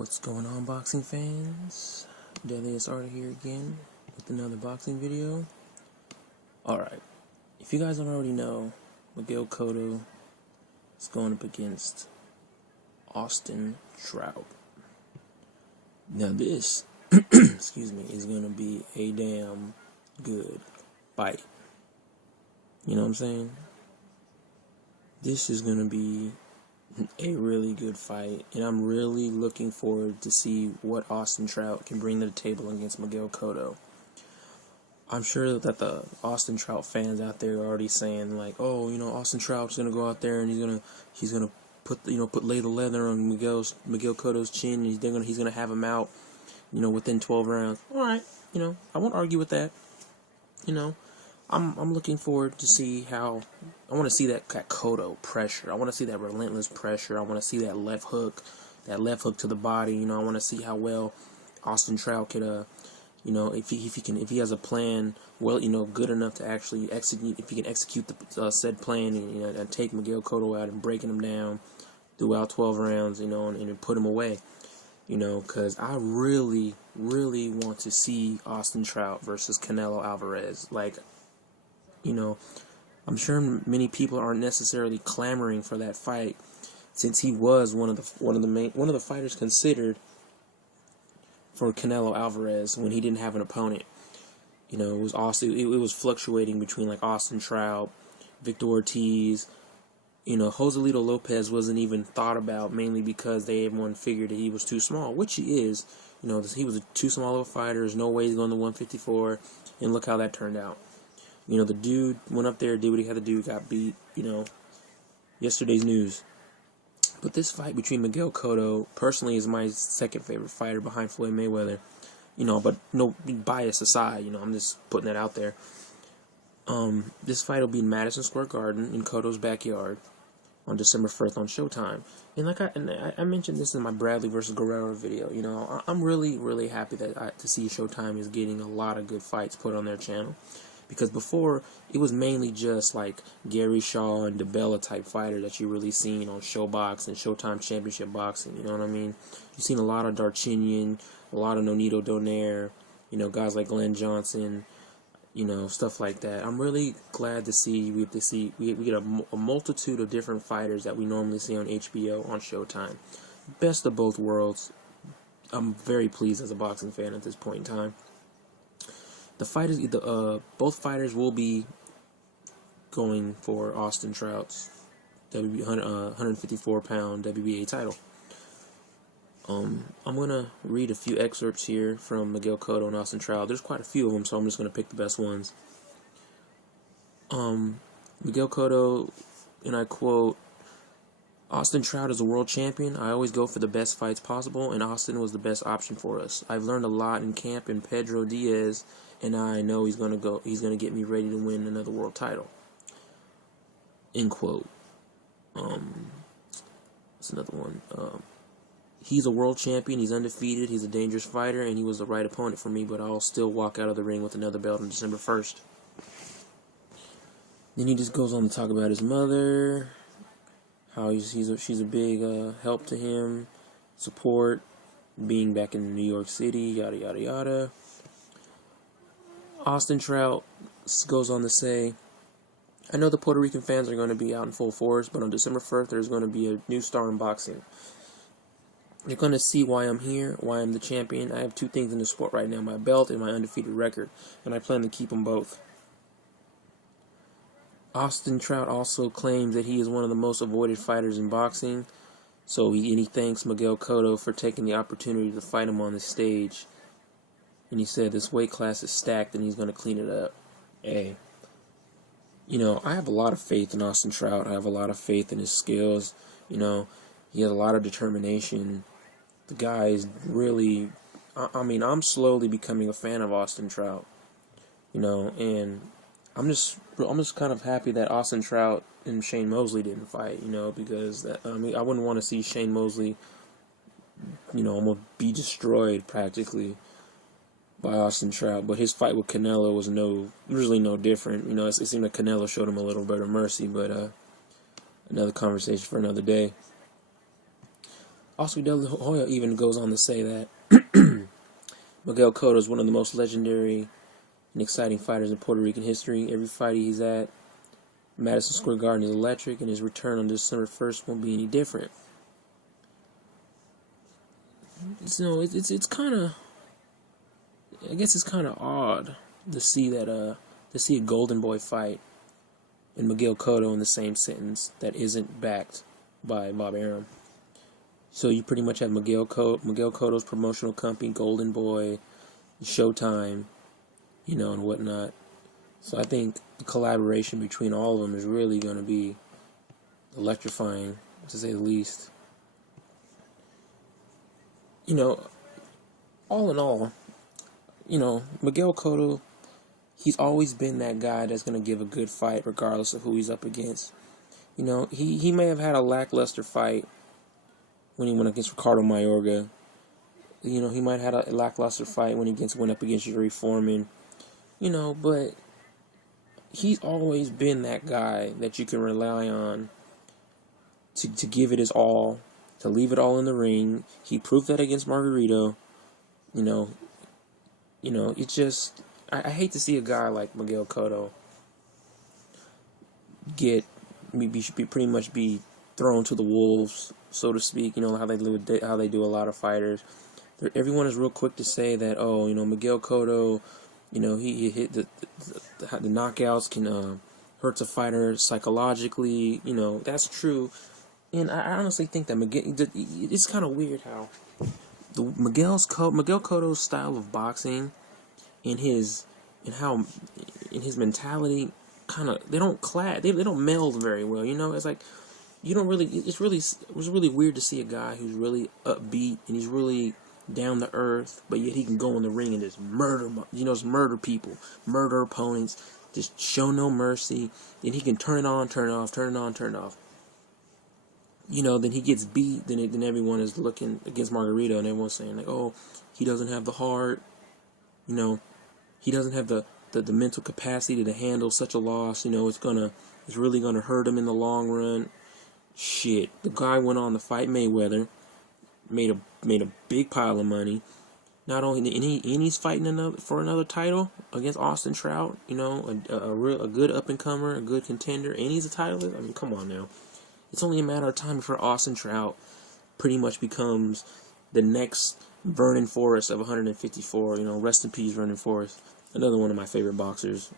What's going on, boxing fans? Deadliest Art here again with another boxing video. Alright, if you guys don't already know, Miguel Cotto is going up against Autstin Trout. Now this, excuse me, is going to be a damn good fight. You know what I'm saying? This is going to be a really good fight, and I'm really looking forward to see what Autstin Trout can bring to the table against Miguel Cotto. I'm sure that the Autstin Trout fans out there are already saying like, oh, you know, Autstin Trout's gonna go out there and he's gonna lay the leather on Miguel Cotto's chin, and he's gonna have him out, you know, within 12 rounds. All right, you know, I won't argue with that. You know, I'm looking forward to see how. I want to see that Cotto pressure. I want to see that relentless pressure. I want to see that left hook to the body. You know, I want to see how well Autstin Trout could, you know, if he has a plan, well, you know, good enough to actually execute. If he can execute the said plan, and, you know, and take Miguel Cotto out and breaking him down throughout 12 rounds, you know, and put him away. You know, because I really, really want to see Autstin Trout versus Canelo Alvarez. Like, you know, I'm sure many people aren't necessarily clamoring for that fight, since he was one of the fighters considered for Canelo Alvarez when he didn't have an opponent. You know, it was fluctuating between like Autstin Trout, Victor Ortiz. You know, Joselito Lopez wasn't even thought about, mainly because everyone figured that he was too small, which he is. You know, he was too small of a fighter. There's no way he's going to 154, and look how that turned out. You know, the dude went up there, did what he had to do, got beat, you know, yesterday's news. But this fight between Miguel Cotto, personally, is my second favorite fighter behind Floyd Mayweather. You know, but no bias aside, you know, I'm just putting that out there. This fight will be in Madison Square Garden in Cotto's backyard on December 1st on Showtime. And like I mentioned this in my Bradley versus Guerrero video. You know, I'm really, really happy that to see Showtime is getting a lot of good fights put on their channel. Because before, it was mainly just like Gary Shaw and DeBella type fighter that you really seen on ShowBox and Showtime Championship Boxing. You know what I mean? You've seen a lot of Darchinyan, a lot of Nonito Donaire, you know, guys like Glenn Johnson, you know, stuff like that. I'm really glad to see we get a multitude of different fighters that we normally see on HBO on Showtime. Best of both worlds. I'm very pleased as a boxing fan at this point in time. Both fighters will be going for Autstin Trout's 154-pound WBA title. I'm gonna read a few excerpts here from Miguel Cotto and Autstin Trout. There's quite a few of them, so I'm just gonna pick the best ones. Miguel Cotto, and I quote, "Autstin Trout is a world champion. I always go for the best fights possible, and Autstin was the best option for us. I've learned a lot in camp, and Pedro Diaz and I know he's gonna get me ready to win another world title." End quote. That's another one. He's a world champion. He's undefeated. He's a dangerous fighter, and he was the right opponent for me. But I'll still walk out of the ring with another belt on December 1st. Then he just goes on to talk about his mother, how she's a big help to him, support, being back in New York City, yada yada yada. Autstin Trout goes on to say, "I know the Puerto Rican fans are going to be out in full force, but on December 1st, there's going to be a new star in boxing. They're going to see why I'm here, why I'm the champion. I have two things in the sport right now, my belt and my undefeated record, and I plan to keep them both." Autstin Trout also claims that he is one of the most avoided fighters in boxing, so he thanks Miguel Cotto for taking the opportunity to fight him on the stage. And he said this weight class is stacked and he's going to clean it up. Hey, you know, I have a lot of faith in Autstin Trout. I have a lot of faith in his skills. You know, he has a lot of determination. The guy is really, I mean, I'm slowly becoming a fan of Autstin Trout. You know, and I'm just kind of happy that Autstin Trout and Shane Mosley didn't fight, you know, because I wouldn't want to see Shane Mosley, you know, almost be destroyed practically by Autstin Trout. But his fight with Canelo was really no different. You know, it seemed like Canelo showed him a little bit of mercy, but another conversation for another day. Oscar De La Hoya even goes on to say that Miguel Cotto is one of the most legendary and exciting fighters in Puerto Rican history. Every fight he's at Madison Square Garden is electric, and his return on December 1st won't be any different. So it's kind of, I guess it's kind of odd to see that to see a Golden Boy fight and Miguel Cotto in the same sentence that isn't backed by Bob Arum. So you pretty much have Miguel Cotto's promotional company, Golden Boy, Showtime, and whatnot. So I think the collaboration between all of them is really going to be electrifying, to say the least. All in all, Miguel Cotto, he's always been that guy that's going to give a good fight regardless of who he's up against. He may have had a lackluster fight when he went against Ricardo Mayorga. He might have had a lackluster fight when he went up against Yuri Foreman. But he's always been that guy that you can rely on to give it his all, to leave it all in the ring. He proved that against Margarito. It's just, I hate to see a guy like Miguel Cotto pretty much be thrown to the wolves, so to speak. How they do a lot of fighters. Everyone is real quick to say that, Miguel Cotto, he hit the knockouts can hurt a fighter psychologically. That's true. And I honestly think that it's kind of weird how Miguel Cotto's style of boxing and his mentality they don't clash. They don't meld very well. It's like you don't really. It was really weird to see a guy who's really upbeat and he's really down to earth, but yet he can go in the ring and just murder people, murder opponents, just show no mercy. Then he can turn it on, turn it off, turn it on, turn it off. Then he gets beat. Then everyone is looking against Margarito, and everyone's saying like, "Oh, he doesn't have the heart. He doesn't have the mental capacity to handle such a loss. It's really gonna hurt him in the long run." Shit, the guy went on to fight Mayweather, made a big pile of money. Not only and he's fighting for another title against Autstin Trout. A good up and comer, a good contender, and he's a titleist. I mean, come on now. It's only a matter of time before Autstin Trout pretty much becomes the next Vernon Forrest of 154. Rest in peace, Vernon Forrest. Another one of my favorite boxers.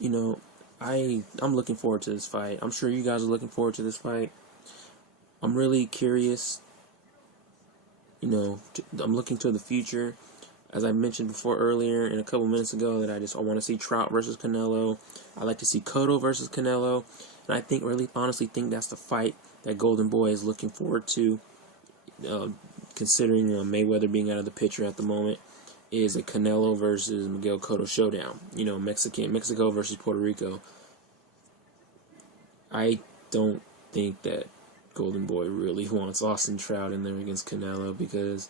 I'm looking forward to this fight. I'm sure you guys are looking forward to this fight. I'm really curious. I'm looking to the future. As I mentioned before earlier and a couple minutes ago, that I want to see Trout versus Canelo. I like to see Cotto versus Canelo. And I honestly think that's the fight that Golden Boy is looking forward to, considering Mayweather being out of the picture at the moment, is a Canelo versus Miguel Cotto showdown. Mexico versus Puerto Rico. I don't think that Golden Boy really wants Autstin Trout in there against Canelo, because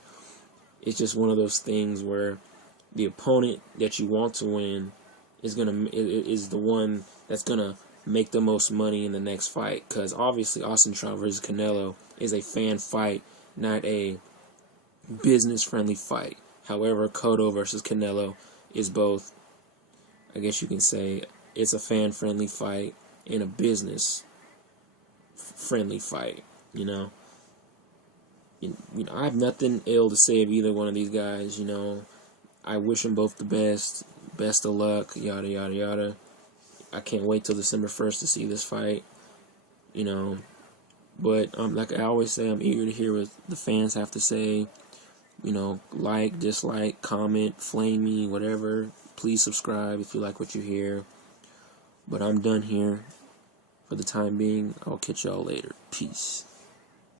it's just one of those things where the opponent that you want to win is the one that's gonna make the most money in the next fight. Because obviously Autstin Trout versus Canelo is a fan fight, not a business-friendly fight. However, Cotto versus Canelo is both, I guess you can say, it's a fan-friendly fight and a business-friendly fight. I have nothing ill to say of either one of these guys. I wish them both the best. Best of luck, yada, yada, yada. I can't wait till December 1st to see this fight. But like I always say, I'm eager to hear what the fans have to say. Like, dislike, comment, flame me, whatever. Please subscribe if you like what you hear. But I'm done here for the time being. I'll catch y'all later. Peace.